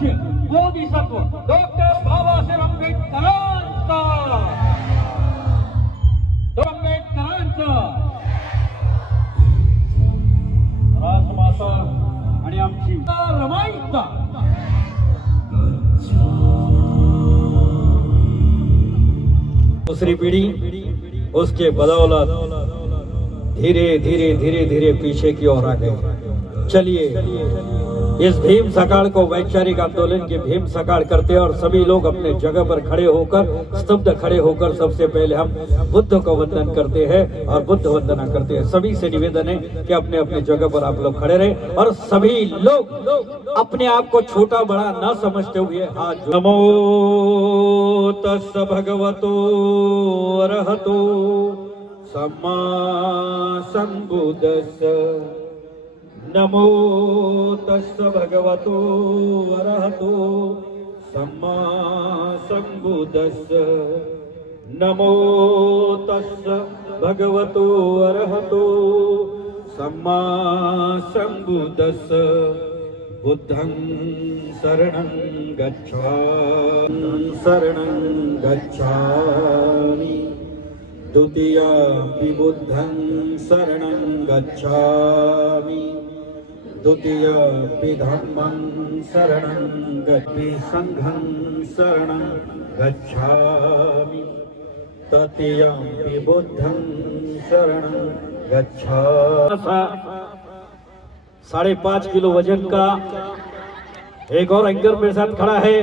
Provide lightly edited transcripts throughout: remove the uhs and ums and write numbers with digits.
पूज्य बोधिसत्व डॉक्टर बाबासाहेब आंबेडकरांचा राजमाता आणि आमची रमाईचा दूसरी पीढ़ी उसके बदौलत धीरे धीरे धीरे धीरे पीछे की ओर आ गई। चलिए इस भीम सकाळ को वैचारिक आंदोलन के भीम सकाळ करते और सभी लोग अपने जगह पर खड़े होकर स्तब्ध खड़े होकर सबसे पहले हम बुद्ध को वंदन करते हैं और बुद्ध वंदना करते हैं। सभी से निवेदन है कि अपने अपने जगह पर आप लोग खड़े रहे और सभी लोग अपने आप को छोटा बड़ा न समझते हुए हाथ नमो तस् भगवतो अरहतो सम्मा संबुद्धस्स नमो तस् भगवतो अरहतो सम्मा संबुद्धस्स नमो तस् भगवतो अरहतो सम्मा संबुद्धस्स बुद्धं शरणं गच्छामि शरणं गच्छामि द्वितीयं बुद्धं शरणं गच्छामि द्वितीयं धम्मं शरणं गच्छामि संघं शरणं गच्छामि तृतीयं बुद्धं शरणं गच्छामि। 5.5 किलो वजन का एक और एंकर मेरे साथ खड़ा है।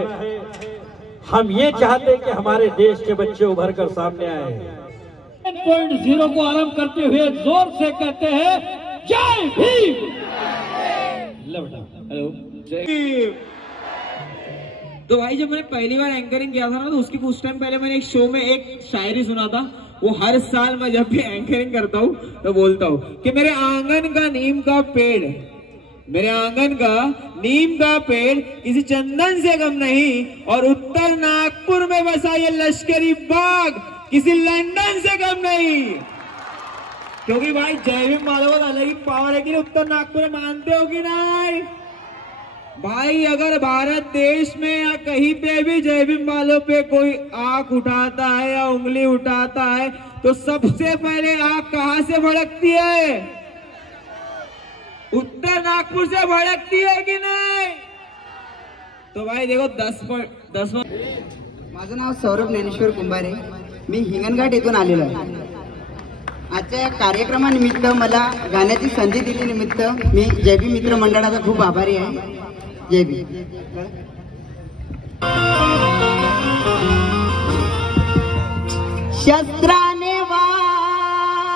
हम ये चाहते हैं कि हमारे देश के बच्चे उभर कर सामने आए। 10.0 को आरंभ करते हुए जोर से कहते हैं जय भीम। हेलो जय भीम। तो भाई जब मैंने पहली बार एंकरिंग किया था ना तो उसकी कुछ टाइम पहले मैंने एक शो में एक शायरी सुना था। वो हर साल मैं जब भी एंकरिंग करता हूँ तो बोलता हूँ कि मेरे आंगन का नीम का पेड़, मेरे आंगन का नीम का पेड़ किसी चंदन से कम नहीं और उत्तर नागपुर में बसा ये लश्करी बाग किसी लंदन से कम नहीं। क्योंकि भाई जय भीम वालों को अलग ही पावर है कि उत्तर नागपुर में मानते हो कि नहीं भाई। अगर भारत देश में या कहीं पे भी जय भीम वालों पे कोई आंख उठाता है या उंगली उठाता है तो सबसे पहले आंख कहां से भड़कती है? उत्तर नागपुर से भड़कती है कि नहीं? तो भाई देखो 10 माझं नाव सौरभ ज्ञानेश्वर कुंभारे, मी हिंगणघाट येथून आलेलो आहे। आजच्या या कार्यक्रमानिमित्त मला गाण्याची संधी दिल्यानिमित्त मी जय भीम मित्र मंडळाचा खूप आभारी आहे। जय भीम। शस्त्राने वार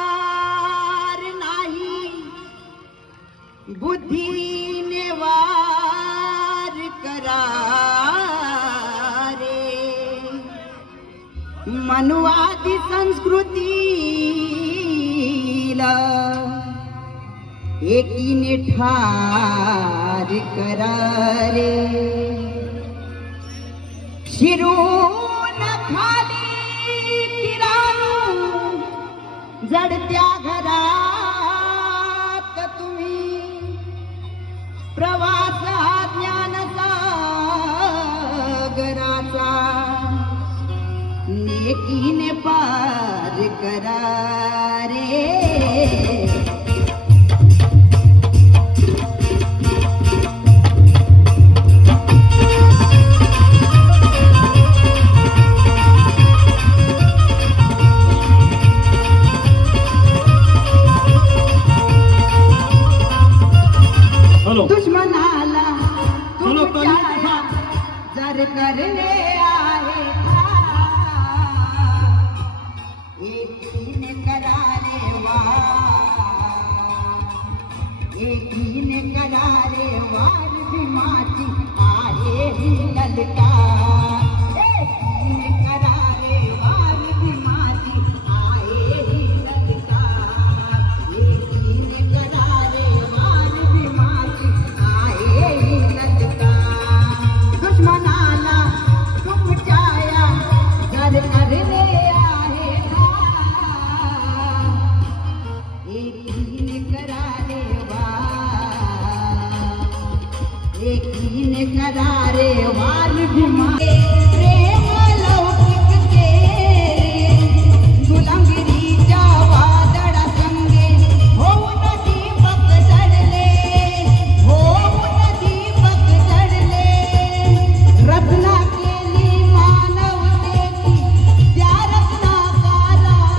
नाही बुद्धीने वार करा रे, मनुवादी संस्कृतीला एकीने ठार करा रे, शिरून खाली किराणू जडत्या घरात तुम्ही प्रवास ज्ञान सागराचा नेकीने पार करा रे। दुश्मनाला जर करणे आहे एकीने करारे वार भीमाची आहे ही ललकार, एकीने करारे वार भीमाची आहे ही ललकार, एकीने करारे वार भीमाची आहे ही ललकार। दुश्मनाला तुमच्या जर करणे आहे एकीने करारे वार, एकीने करारे वार भीमा प्रेम लौकिक केले गुलामगिरीच्या वादळा संगे होऊन दीपक जडले होऊन दीपक जडले रत्ना केली मानवतेची त्या रत्नाकाराने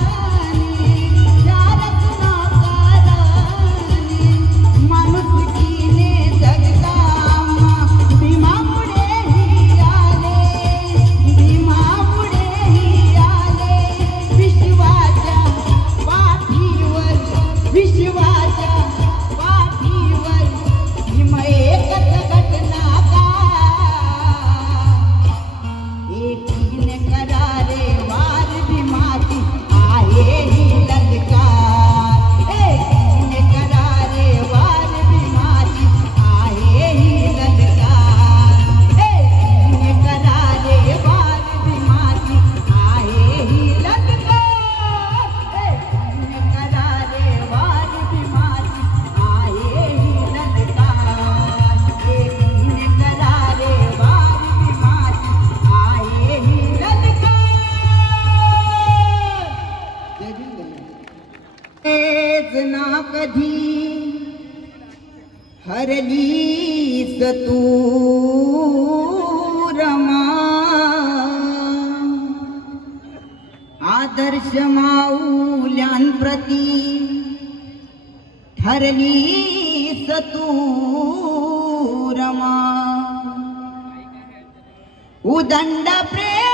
माणुसकीने जगता भीमापुढे ही आले विश्वाच्या पाठीवर भीम एकच घटनाकार एकीने करारे वार भीमाची आहे ही ललकार एकीने करारे वार भीमाची आहे ही ललकार एकीने करारे वार भीमाची आहे ही ललकार एकीने करारे वार भीमाची आहे ही ललकार एकीने करारे वार भीमाची आहे ही ललकार तेच ना कधी हरलीस तू रमा आदर्श माऊल्यांप्रती ठरलीस तू रमा उदंड प्रेमाईचे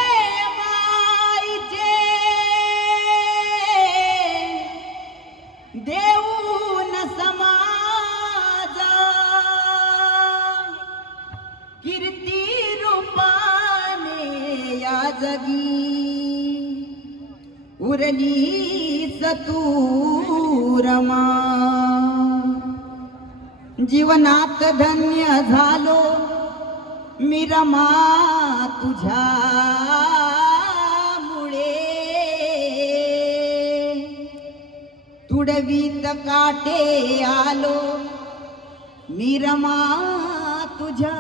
देऊन समाज कीर्ती रूपाने या जगी उरलीस तू रमा जीवनात धन्य झालो मी रमा तुझ्यामुळे तुडवीत काटे आलो मी रमा तुझ्यामुळे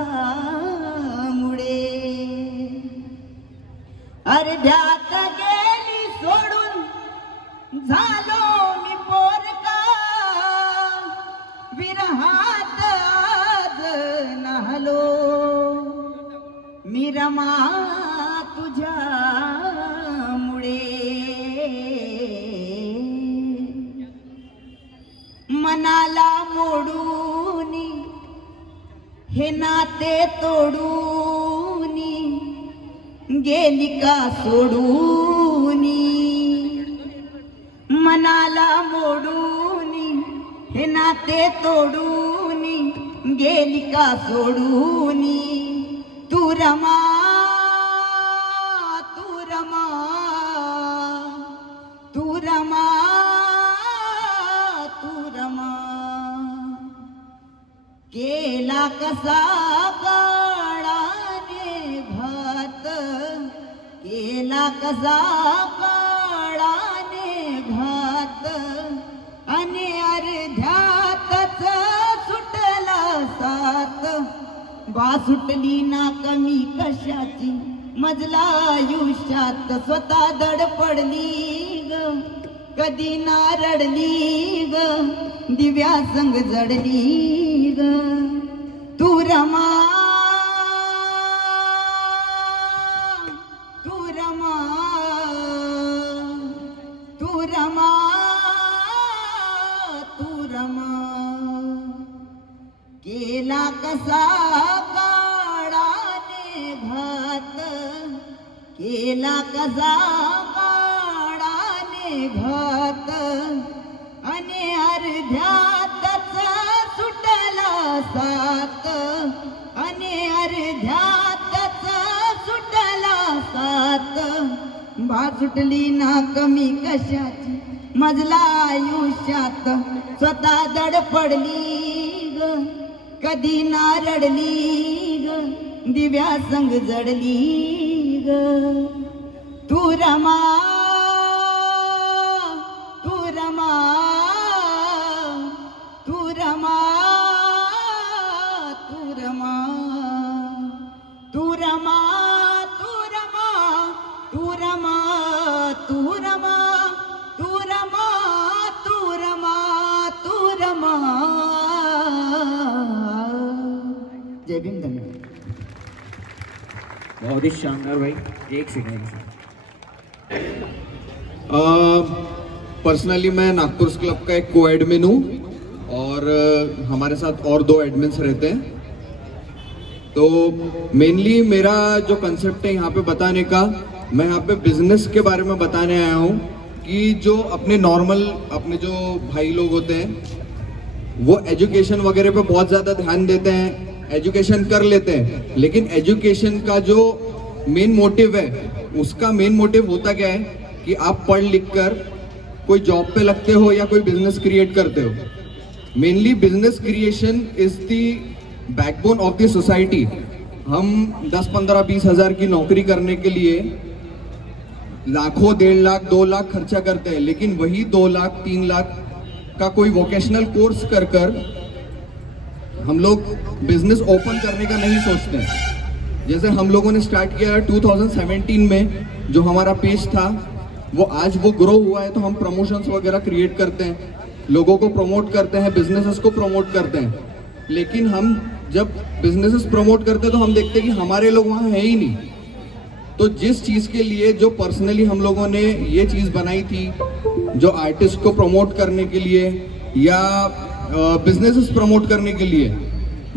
अर्ध्यात गेली सोडून झालो मी पोरका विरहात आज नाहलो मी रमा तुझ्यामुळे मनाला मोडूनी हे नाते तोडूनी गेली का सोडूनी मनाला मोडूनी हे नाते तोडूनी गेली का सोडूनी तू रमा तू रमा तू रमा तू रमा केला कसा काळाने घात केला कसा काळाने घात आणि अर्ध्यातच सुटला सात बा सुटली ना कमी कशाची मजला आयुष्यात स्वतः धडपडली ग कधी ना रडली ग दिव्या संग जडली ग तू रमा तू रमा तू रमा तू रमा केला कसा काळाने घात केला कसा काळाने घात आणि अर्ध्यातच सुटला सात आणि अर्ध्यातच सुटला सात बा सुटली ना कमी कशाची मजला आयुष्यात स्वतः धडपडली ग कधी ना रडली ग दिव्या संग जडली ग तू रमा तू रमा तू रमा तू रमा रमा तू रमा तू रमा तू रमा तू रमा तू रमा तू रमा तू रमा. जय भीम. धन्यवाद. बहुत ही शानदार भाई. एक सेकंड. पर्सनली मैं नागपुर क्लब का एक को एडमिन हूँ और हमारे साथ और 2 एडमिन्स रहते हैं. तो मेनली मेरा जो कंसेप्ट है यहाँ पे बताने का, मैं यहाँ पे बिजनेस के बारे में बताने आया हूँ कि जो अपने जो भाई लोग होते हैं वो एजुकेशन वगैरह पे बहुत ज़्यादा ध्यान देते हैं, एजुकेशन कर लेते हैं, लेकिन एजुकेशन का जो मेन मोटिव है उसका मेन मोटिव होता क्या है कि आप पढ़ लिख कर कोई जॉब पे लगते हो या कोई बिजनेस क्रिएट करते हो. Mainly business creation is the backbone of the society. हम 10, 15, 20 हज़ार की नौकरी करने के लिए लाखों, 1.5 लाख, 2 लाख खर्चा करते हैं, लेकिन वही 2 लाख, 3 लाख का कोई वोकेशनल कोर्स कर हम लोग बिजनेस ओपन करने का नहीं सोचते. जैसे हम लोगों ने स्टार्ट किया 2017 में, जो हमारा पेज था वो आज वो ग्रो हुआ है. तो हम प्रमोशंस वगैरह क्रिएट करते हैं, लोगों को प्रमोट करते हैं, बिजनेसेस को प्रमोट करते हैं. लेकिन हम जब बिजनेसेस प्रमोट करते हैं तो हम देखते हैं कि हमारे लोग वहाँ है ही नहीं. तो जिस चीज़ के लिए जो पर्सनली हम लोगों ने ये चीज़ बनाई थी, जो आर्टिस्ट को प्रमोट करने के लिए या बिजनेसेस प्रमोट करने के लिए,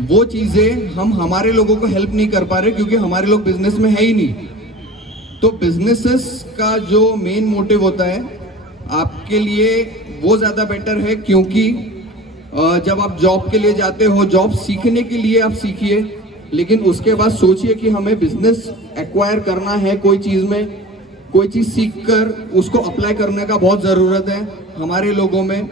वो चीज़ें हम हमारे लोगों को हेल्प नहीं कर पा रहे क्योंकि हमारे लोग बिजनेस में है ही नहीं. तो बिजनेसेस का जो मेन मोटिव होता है आपके लिए वो ज़्यादा बेटर है, क्योंकि जब आप जॉब के लिए जाते हो, जॉब सीखने के लिए आप सीखिए, लेकिन उसके बाद सोचिए कि हमें बिजनेस एक्वायर करना है. कोई चीज़ में कोई चीज़ सीख कर उसको अप्लाई करने का बहुत ज़रूरत है हमारे लोगों में.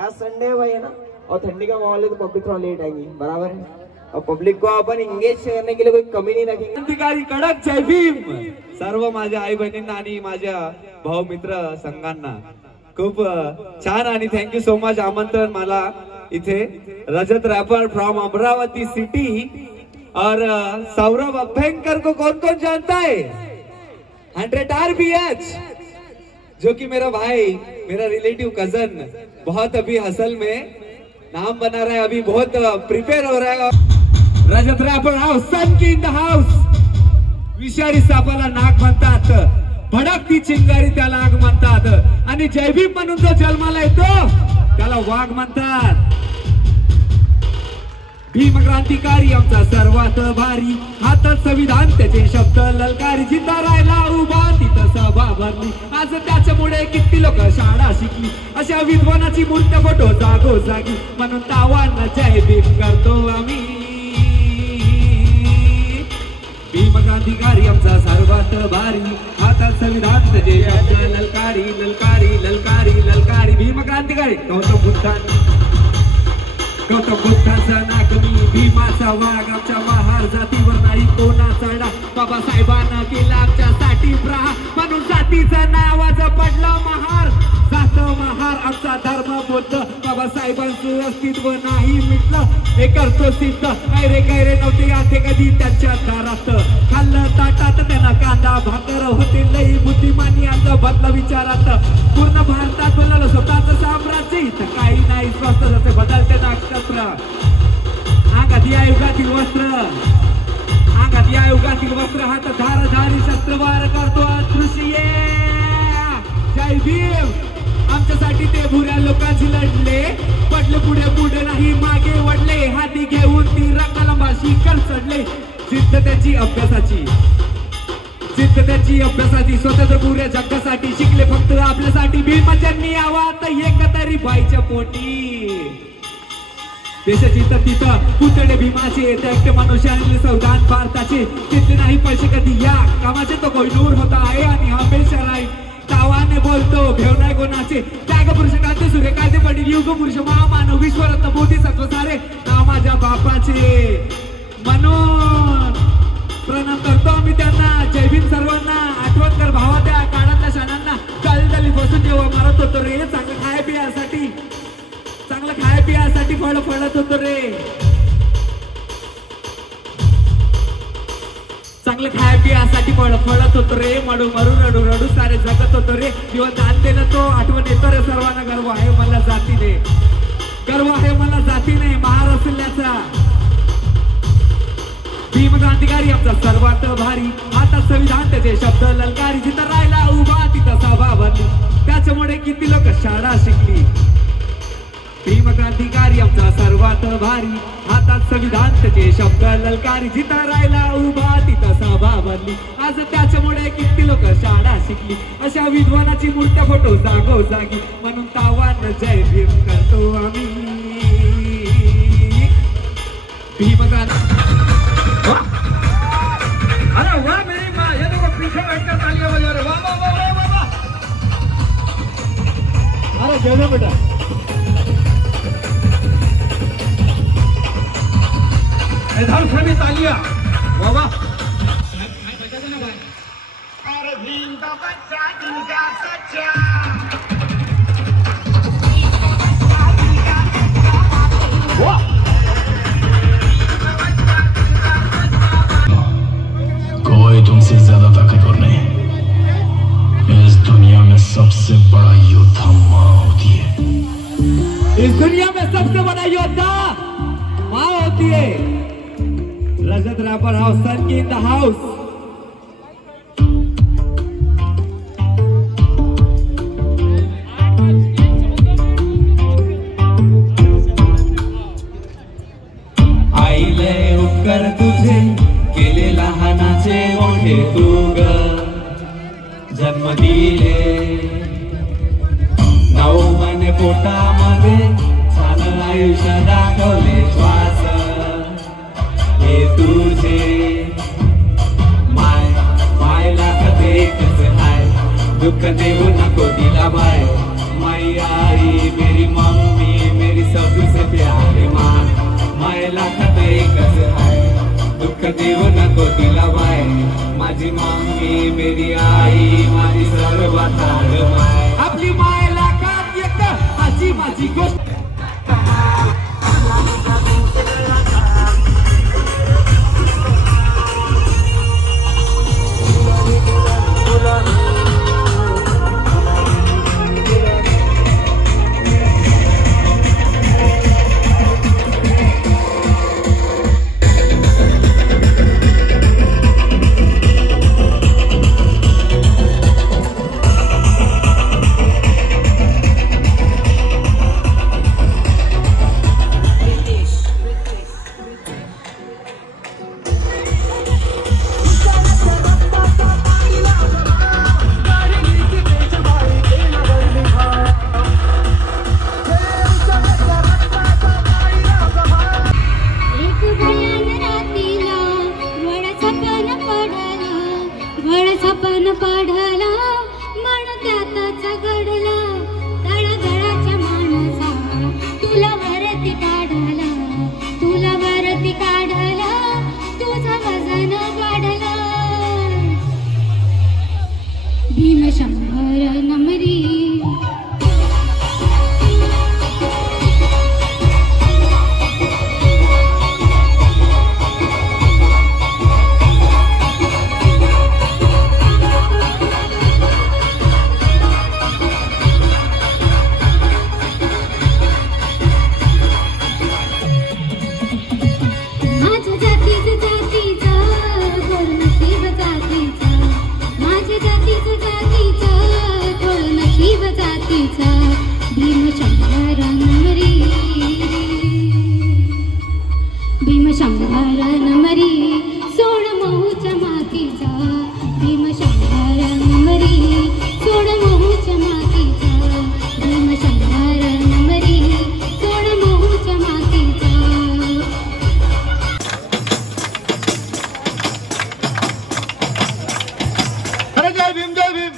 आज संडे है भाई, है ना, और ठंडी का माहौल है तो पब्लिक थोड़ा लेट आएगी, बराबर है. और पब्लिक को आपण एंगेज करने के लिए कोई कमी नहीं रखेंगे. क्रांतिकारी कडक जय भीम. सर्व माझ्या आई बहिणींना आणि माझ्या भाऊ मित्र संघांना खूप छान आणि थँक्यू सो मच आमंत्रण मला इथे. रजत रैपर फ्रॉम अमरावती सिटी और सौरभ अभ्यंकर को कौन कौन जानता है? 100 RBH, जो कि मेरा भाई, मेरा रिलेटिव कजन, बहुत अभी हसल में नाम बना रहा है, अभी बहुत प्रिपेयर हो रहा है. रजत रैपर हाउस, सन की इन द हाउस. विषारी सापाला नाग म्हणतात, भडकती चिंगारी त्याला आग म्हणतात, आणि जय भीम म्हणून जो जन्माला येतो त्याला वाघ म्हणतात. भीम क्रांतिकारी आमचा सर्वात भारी, हातात संविधान त्याचे शब्द ललकारी, जिंदा राहिला उभा तिथं सभा भरली. आज त्याच्यामुळे किती लोक शाळा शिकली, अशा विद्वानाची मूर्त फोटो जागो जागी, म्हणून तावांना जय भीम करतो आम्ही. भीम क्रांतिकारी आमचा सर्वात भारी, हातात संविधान त्याचे शब्द ललकारी ललकारी ललकारी ललकारी. भीम क्रांतिकारी गौतम बुद्धाचा नागमी, भीमाचा वाघ आमच्या महार, जातीवर नाही कोणाचा डा. बाबासाहेबांना केला आमच्यासाठी प्रहार, म्हणून जातीचं नावाचं पडलं महार. जात महार आमचा धर्म बुद्ध, बाबासाहेबांचं अस्तित्व नाही मिटलं, हे करतो सिद्ध. कैरे नव्हते आते कधी त्यांच्या दारात, खाल्लं ताटात त्यांना कांदा भाकर, होते लई बुद्धिमानी आज बदला विचारात. पूर्ण भारतात बोललं स्वतःच साम्राज्य, इथं काही नाही स्वस्त जसे बदलते नक्षत्र. अंगात या युगातील वस्त्र, अंगात या युगातील वस्त्र, हात धारधारी शस्त्रवार करतो दृश्य. जय भीम. आमच्यासाठी ते भुऱ्या लोकांशी लढले, पडले पुढे नाही मागे वडले, हाती घेऊन ती रंगलंबाशी कर चढले. जिद्द त्याची अभ्यासाची, स्वतंत्र पुऱ्या जगासाठी शिकले फक्त आपल्यासाठी. भीमाच्यांनी यावा तर एकतरी बाईच्या पोटी. देशाची तर तिथं पुतळे भीमाचे, त्या एकटे मनुष्याने संविधान भारताचे. तिथले नाही पैसे कधी या कामाचे, तो कोहिनूर होता आहे आणि हमेशा राहील. तावाने बोलतो भेव नाही कोणाचे, त्याग पुरुष कांते सूर्य कांते पडील, युग पुरुष महामानव विश्वरत्न बोधिसत्व सारे नाव माझ्या बापाचे. म्हणून प्रणाम करतो आम्ही त्यांना. जय भीम सर्वांना. आठवण कर भावा त्या काळातल्या क्षणांना, चाली बसून जेव्हा मारत होतो रे, चांगलं खाय पियासाठी फळ फळत होतो रे. चांगलं खाय पियासाठी फळत होतो रे, मडू मरू रडू रडू सारे जगत होतो रे. दिवस जाणते ना तो आठवण येतो रे सर्वांना. गर्व आहे मला जातीने, गर्व आहे मला जातीने महाराष्ट्राचा. भीम क्रांतिकारी आमचा सर्वात भारी, आता संविधान त्याचे शब्द ललकारी. जिथं राहिला उभा तिथं सभा भरली, त्याच्यामुळे किती लोक शाळा शिकली. भीम क्रांतिकारी आमचा सर्वात भारी, हातात संविधान त्याचे शब्द ललकारी. जिथं राहिला उभा तिथं सभा भरली, आज त्याच्यामुळे किती लोक शाळा शिकली. अशा विद्वानाची मूर्त्या फोटो जागोजागी, म्हणून तावान जय भीम करतो आम्ही. भीम क्रांती. अरे वाह मेरी माँ, ये देखो पीछे बैठकर तालियां बजा रहे. वाह वाह वाह वाह वाह. अरे जय बेटा. इधर से भी तालियां. वाह वाह. अरे भीम का बच्चा दिल का सच्चा. वाह. कोई तुमसे ज्यादा ताकतवर नहीं. इस दुनिया में सबसे बड़ा योद्धा माँ होती है. इस दुनिया में सबसे बड़ा योद्धा माँ होती है. रजत रैपर हाउस, सन की इन द हाउस. आईले उपकर तुझे केले लहानाचे मोठे तू ग. जन्म दिले 9 महिने पोटामध्ये, छान आयुष्य दाखवले श्वास. हे तुझे मायला कधी कसे हाय, दुःख देऊ नको दिला बाय. माई आई मेरी मम्मी मेरी सबसे प्यारी माँ. मायला कधी कसे हाय, दुःख देऊ नको दिला बाय. माझी मम्मी मेरी आई माझी सर्वात माय. आपली मायला का येतं माझी माझी गोष्ट. पण पडला मन त्यातच घडला. तळघराच्या माणसा तुला वरती काढला, तुला वरती काढला, तुझं वजन काढला. भीम 100 नमरी. भीम 100 नमरी, भीम 100 नमरी, सोड मोहूच्या मातीचा. भीम 100 नमरी, सोड मोहूच्या मातीचा. भीम 100 नमरी, सोड मोहूच्या मातीचा. अरे जय भीम जय भीम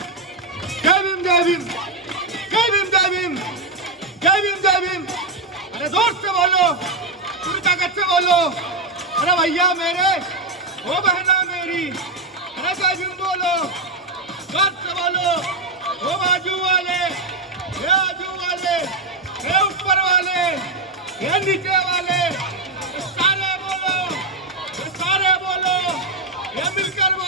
जय भीम जय भीम जय भीम जय भीम जय भीम जय भीम. अरे जोर से बोलो, पूरी ताकत से बोलो. अरे भैया मेरे, ओ बहना मेरी, अरे जय भीम बोलो, जोर से बोलो. ओ बाजू वाले, ये आजू वाले, ये ऊपर वाले, ये नीचे वाले, ये सारे बोलो, ये सारे बोलो, ये मिलकर बोलो.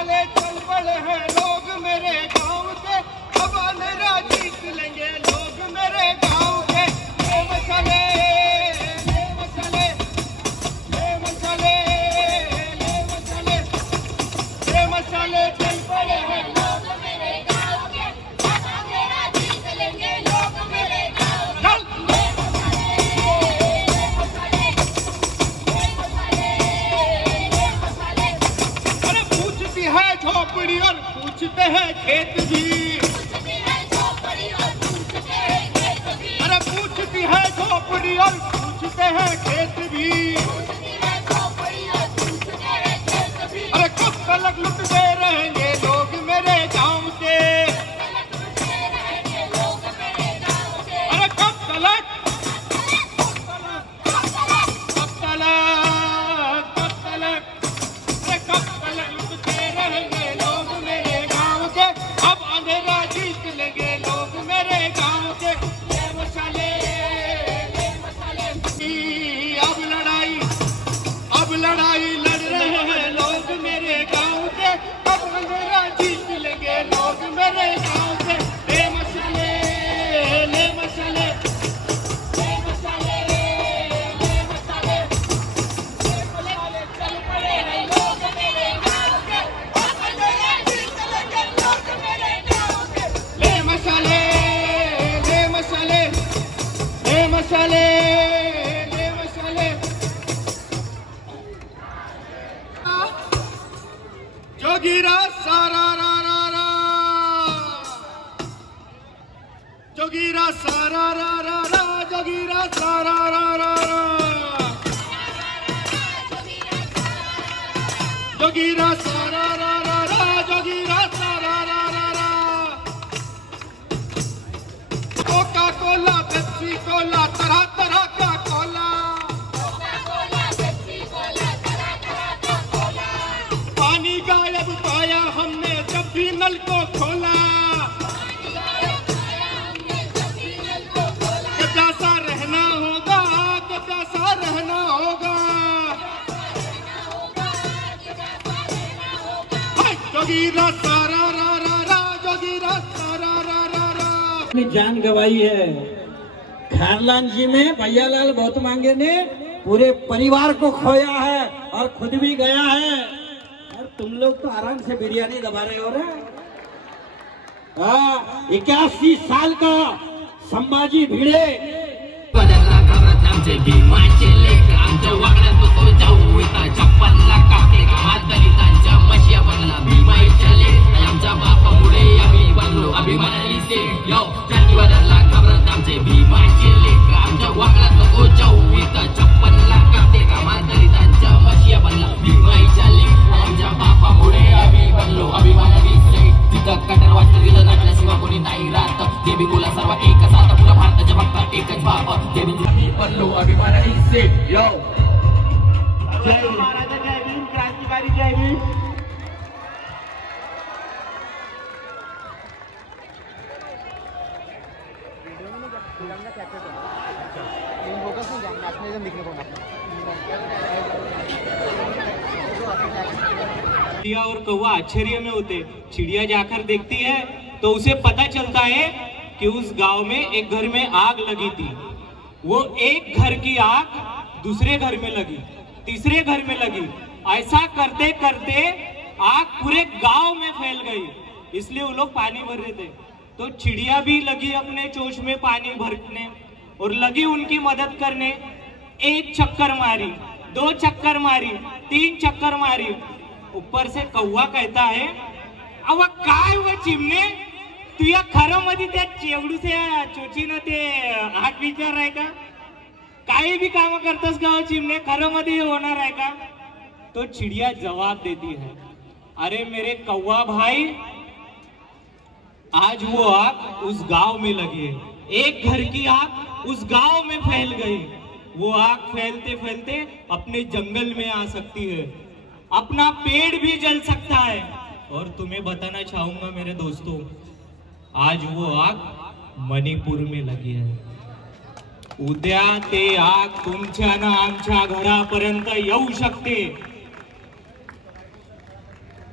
मसाले चल पड़े हैं लोग मेरे गांव के, अब अंधेरा जीत लेंगे लोग मेरे गांव के। ले मसाले ले मसाले ले मसाले ले मसाले ले मसाले चल पड़े हैं लोग मेरे गांव के, अब अंधेरा जीत लेंगे लोग मेरे गांव के। ले मसाले ले मसाले ले मसाले। अरे पूछती है झोपड़ी और पूछते हैं खेत भी, अरे पूछती है झोपड़ी और पूछते हैं खेत भी, अरे कब तलक लुटते रहेंगे लोग मेरे गांव के, अरे कब तलक कब तलक अरे कब तलक लुटते रहेंगे लोग मेरे गांव के, अब अंधेरा जीत लेंगे लोग मेरे गांव के। ले मसाले अब लड़ाई लड़ रहे हैं लोग मेरे गांव के, अब अंधेरा जीत लेंगे लोग मेरे गांव के। ले मसाले ले मसाले ले मसाले ले मसाले ले मसाले चल पड़े हैं लोग मेरे गांव के, अब अंधेरा जीत लेंगे लोग मेरे गांव के। ले मसाले ले मसाले ले मसाले ले मसाले। जोगीरा सारा रा रा रा, जोगीरा सारा रा रा रा, जोगीरा सारा रा रा रा, जोगीरा सारा रा रा रा, जोगीरा सारा रा रा रा। कोका कोला पेप्सी कोला तरह तरह का कोला, पानी गायब पाया हमने जब भी नल को खोला, कैसा रहना होगा कैसा रहना होगा। जोगीरा सारा रा रा रा, जोगीरा सारा रा रा रा। अपनी जान गंवाई है। खारलान जी में भैयालाल बहुत मांगे ने पूरे परिवार को खोया है और खुद भी गया है, और तुम लोग तो आराम से बिरयानी दबा रहे हो रे। 81 साल का संभाजी भिडे चिड़िया और कौवा आश्चर्य में होते। चिड़िया जाकर देखती है तो उसे पता चलता है कि उस गांव में एक घर में आग लगी थी। वो एक घर की आग दूसरे घर में लगी, तीसरे घर में लगी, ऐसा करते करते आग पूरे गांव में फैल गई। इसलिए वो लोग पानी भर रहे थे। तो चिड़िया भी लगी अपने चोंच में पानी भरने और लगी उनकी मदद करने। एक चक्कर मारी, 2 चक्कर मारी, 3 चक्कर मारी। ऊपर से कौवा कहता है, अव काय व चिमणे तुझ्या खरं त्या चेवडूच्या चोचीनं ते हात विचार आहे का? काही भी काम करतस का हो चिमणे, खरं मध्ये होणार आहे का? तो चिड़िया जवाब देती है, अरे मेरे कौवा भाई, आज वो आग उस गांव में लगी है। एक घर की आग उस गांव में फैल गई। वो आग फैलते फैलते अपने जंगल में आ सकती है, अपना पेड़ भी जल सकता है। और तुम्हें बताना चाहूंगा मेरे दोस्तों, आज वो आग मणिपुर में लगी है। उद्या ते आग तुमच्या ना आमच्या घरापर्यंत येऊ शकते।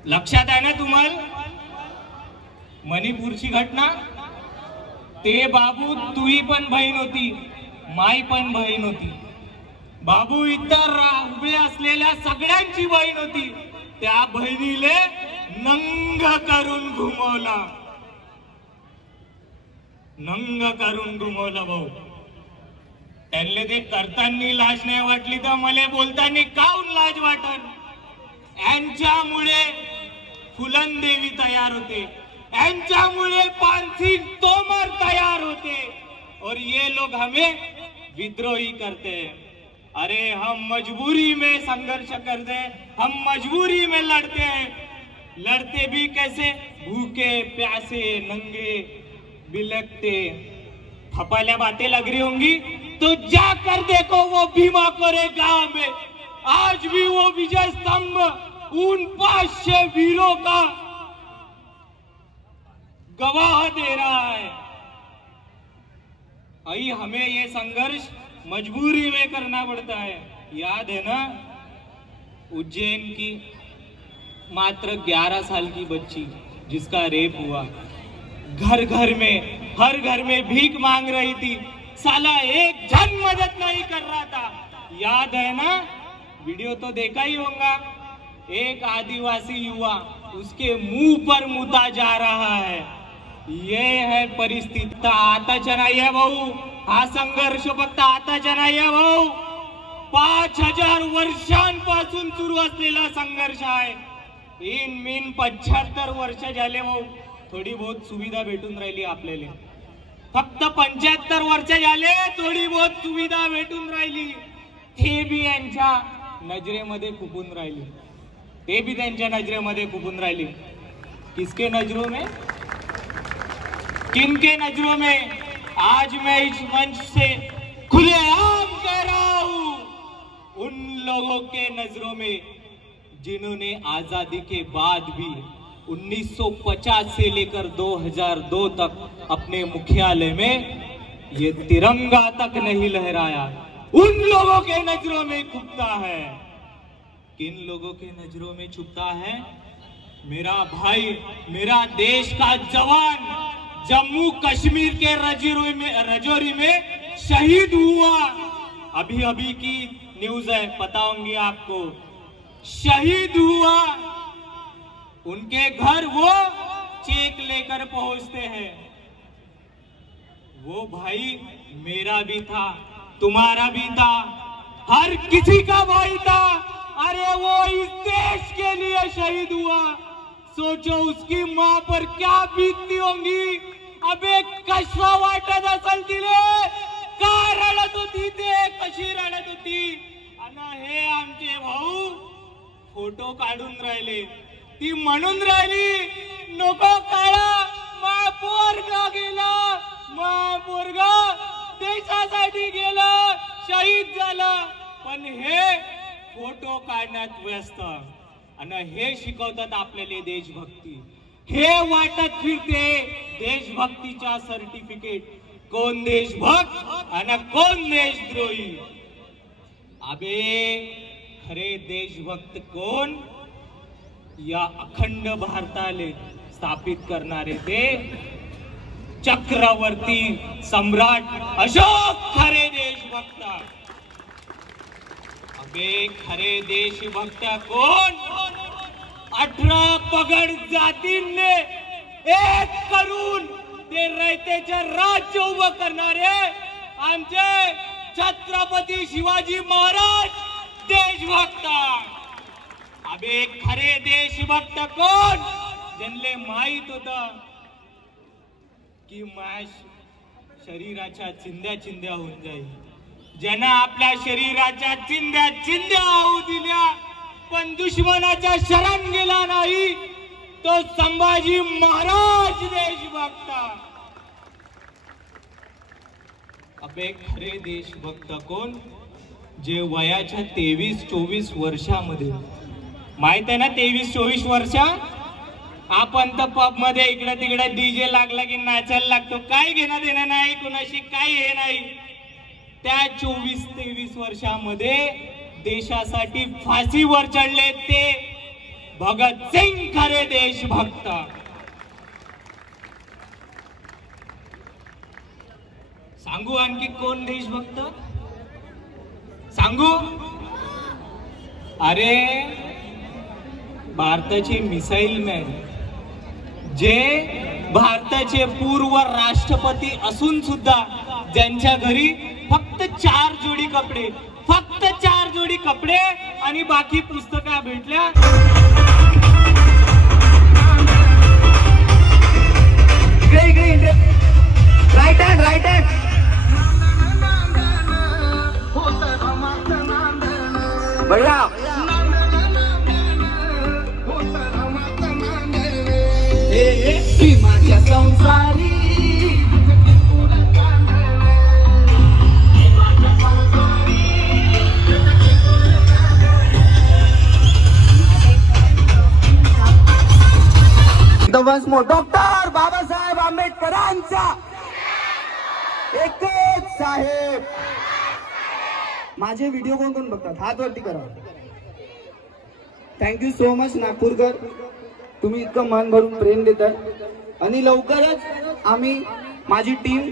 लक्षात आहे ना तुम्हाला मणिपूरची घटना? ते बाबू तुही पण बहीण होती, माई पण बहीण होती. बाबू इतर उभे असलेल्या सगळ्यांची बहीण होती. त्या बहिणीले नंग करून घुमवला, नंग करून घुमवलं भाऊ. त्यांना ते करताना लाज नाही वाटली तर मला बोलताना काऊन लाज वाटन? यांच्यामुळे फुलनदेवी तयार होते, यांच्यामुळे पानसिंग तोमर तयार होते और ये लोग हमें विद्रोही करते हैं. अरे हम मजबूरी में संघर्ष करते हैं, हम मजबूरी में लड़ते हैं. लड़ते भी कैसे? भूखे प्यासे नंगे बिलखते. थपाल्या बातें लग रही होंगी तो जाकर देखो वो भीमा कोरे गांव में आज भी वो विजय स्तंभ उन 500 वीरों का गवाह दे रहा है. अभी हमें ये संघर्ष मजबूरी में करना पड़ता है. याद है ना उज्जैन की मात्र 11 साल की बच्ची जिसका रेप हुआ, घर घर में हर घर में भीख मांग रही थी, साला एक जन मदद नहीं कर रहा था. याद है ना? वीडियो तो देखा ही होगा. एक आदिवासी युवा उसके मुंह पर मुता जा रहा है. ये है परिस्थिती. आताच्या नाही आहे भाऊ, हा संघर्ष फक्त आताच्या नाही आहे भाऊ. 5000 वर्षांपासून सुरू असलेला संघर्ष आहे. इन 75 वर्ष झाले भाऊ. थोडी बहुत सुविधा भेटून राहिली आपल्याला. फक्त 75 वर्ष झाले थोडी बहुत सुविधा भेटून राहिली. ते बी यांच्या नजरेमध्ये खुपून राहिली, ते भी त्यांच्या नजरेमध्ये खुपून राहिली. किसके नजरों में, किनके नजरों में? आज मैं इस मंच से खुलेआम कह रहा हूं, उन लोगों के नजरों में जिन्होंने आजादी के बाद भी 1950 से लेकर 2002 तक अपने मुख्यालय में ये तिरंगा तक नहीं लहराया. उन लोगों के नजरों में छुपता है. किन लोगों के नजरों में छुपता है? मेरा भाई, मेरा देश का जवान जम्मू कश्मीर के रजौरी में शहीद हुआ. अभी अभी की न्यूज है, पता होंगी आपको. शहीद हुआ, उनके घर वो चेक लेकर पहुंचते हैं. वो भाई मेरा भी था, तुम्हारा भी था, हर किसी का भाई था. अरे वो इस देश के लिए शहीद हुआ. सोचो उसकी मां पर क्या बीतती होंगी. अबे कशा वाटत असेल तिले, का रडत होती, ते कशी रडत होती. आणि हे आमचे भाऊ फोटो काढून राहिले. ती म्हणून राहिली नको काढा, मा पोरगा गेला, मा पोरगा देशासाठी गेला, शहीद झाला. पण हे फोटो काढण्यात व्यस्त आणि हे शिकवतात आपल्याला देशभक्ती. हे वाटत फिरते देशभक्तीच्या सर्टिफिकेट. कोण देशभक्त आणि कोण देशद्रोही. अबे खरे देशभक्त कोण? या अखंड भारताले स्थापित करणारे ते चक्रवर्ती सम्राट अशोक खरे देशभक्त. अबे खरे देशभक्त कोण? 18 पगड जातींनी एक करून ते रयतेचे राज्य उभं करणारे आमचे छत्रपती शिवाजी महाराज देशभक्त. अबे खरे देशभक्त कोण? ज्यांना माहित होतं की माझ्या शरीराच्या चिंध्या चिंध्या होऊन जाईल, ज्यांना आपल्या शरीराच्या चिंध्या चिंध्या होऊ दिल्या पण दुश्मनाच्या शरण गेला नाही, तो संभाजी महाराज देशभक्त. अबे खरे देशभक्त कोण? जे वयाच्या 23-24 वर्षामध्ये, माहित आहे ना 23-24 वर्ष, आपण तर पब मध्ये इकडे तिकडे डीजे लागला की नाचायला लागतो, काय घेणं देणं नाही कुणाशी, काय हे नाही. त्या 24-23 वर्षामध्ये देशासाठी फाशीवर चढले ते भगत सिंग खरे देशभक्त. सांगू आणखी कोण देशभक्त सांगू? अरे भारताचे मिसाईल मॅन, जे भारताचे पूर्व राष्ट्रपती असून सुद्धा ज्यांच्या घरी फक्त 4 जोडी कपडे आणि बाकी पुस्तकं भेटल्या. राईट हँड भैया माझ्या संसारी डॉक्टर बाबासाहेब आंबेडकरांचा एकच साहेब. माझे व्हिडिओ कोण कोण बघतात हात वरती करा. थँक्यू सो मच नागपूरकर, तुम्ही इतकं मन भरून प्रेम देताय. आणि लवकरच आम्ही माझी टीम